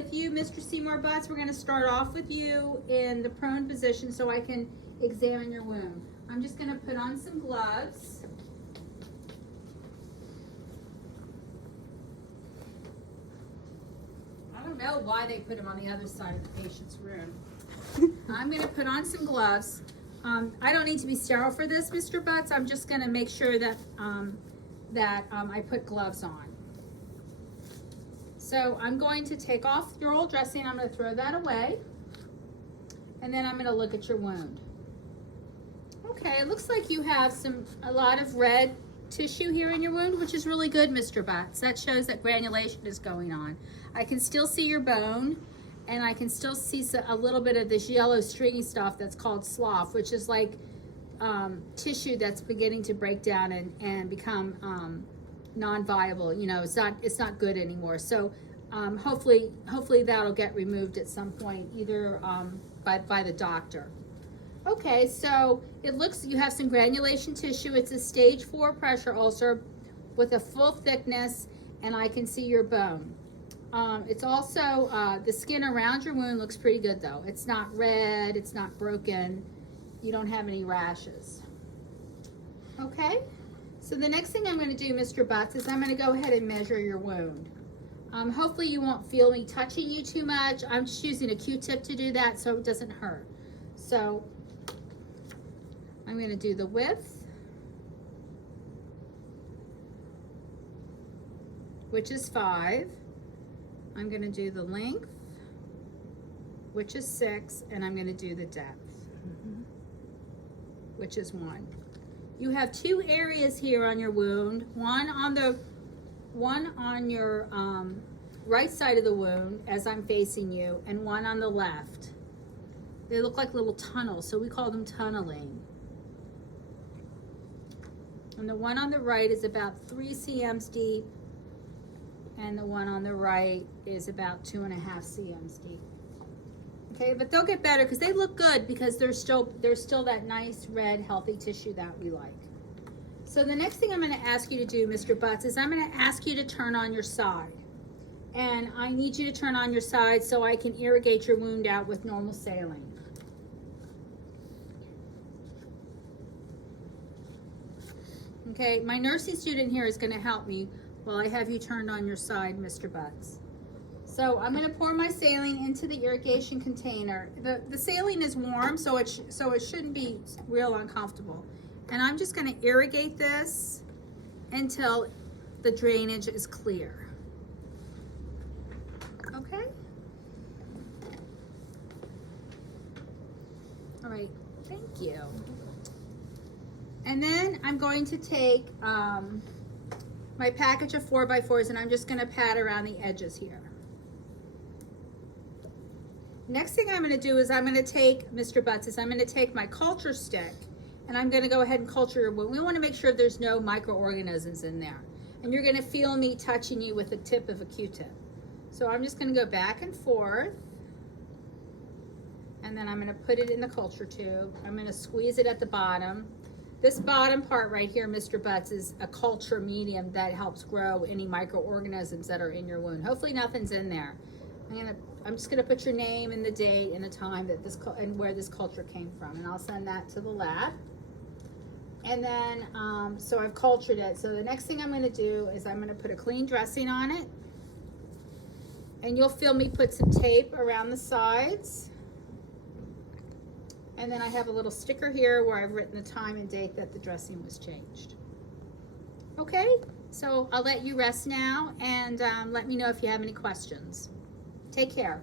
with you, Mr. Seymour Butts. We're going to start off with you in the prone position so I can examine your wound. I'm just going to put on some gloves. I don't know why they put them on the other side of the patient's room. I'm going to put on some gloves. I don't need to be sterile for this, Mr. Butts. I'm just going to make sure that I put gloves on. So I'm going to take off your old dressing. I'm going to throw that away. And then I'm going to look at your wound. Okay, it looks like you have a lot of red tissue here in your wound, which is really good, Mr. Butts. That shows that granulation is going on. I can still see your bone, and I can still see a little bit of this yellow stringy stuff that's called slough, which is like tissue that's beginning to break down and become non-viable. You know, it's not good anymore. So hopefully that'll get removed at some point, either by the doctor. Okay, so it looks you have some granulation tissue. It's a stage 4 pressure ulcer with a full thickness, and I can see your bone. It's also, the skin around your wound looks pretty good though. It's not red, it's not broken. You don't have any rashes. Okay, so the next thing I'm going to do, Mr. Butts, is I'm going to go ahead and measure your wound. Hopefully you won't feel me touching you too much. I'm just using a Q-tip to do that so it doesn't hurt. So I'm going to do the width, which is 5. I'm going to do the length, which is 6, and I'm going to do the depth, which is 1. You have 2 areas here on your wound, one on your right side of the wound as I'm facing you, and one on the left. They look like little tunnels, so we call them tunneling. And the one on the right is about 3 cms deep, and the one on the right is about 2.5 cms deep. Okay, but they'll get better because they look good because there's still that nice red healthy tissue that we like. So the next thing I'm going to ask you to do, Mr. Butts, is I'm going to ask you to turn on your side. And I need you to turn on your side so I can irrigate your wound out with normal saline. Okay, my nursing student here is going to help me while I have you turned on your side, Mr. Butts. So I'm going to pour my saline into the irrigation container. The saline is warm, so it shouldn't be real uncomfortable. And I'm just going to irrigate this until the drainage is clear. Okay? All right, thank you. And then I'm going to take my package of 4x4s and I'm just going to pat around the edges here. Next thing I'm going to do is I'm going to take, Mr. Butts, I'm going to take my culture stick and I'm going to go ahead and culture your wound. We want to make sure there's no microorganisms in there. And you're going to feel me touching you with the tip of a Q-tip. So I'm just going to go back and forth. And then I'm going to put it in the culture tube. I'm going to squeeze it at the bottom. This bottom part right here, Mr. Butts, is a culture medium that helps grow any microorganisms that are in your wound. Hopefully nothing's in there. I'm just gonna put your name and the date and the time that and where this culture came from, and I'll send that to the lab. And then, so I've cultured it. So the next thing I'm gonna do is I'm gonna put a clean dressing on it, and you'll feel me put some tape around the sides. And then I have a little sticker here where I've written the time and date that the dressing was changed. Okay, so I'll let you rest now and let me know if you have any questions. Take care.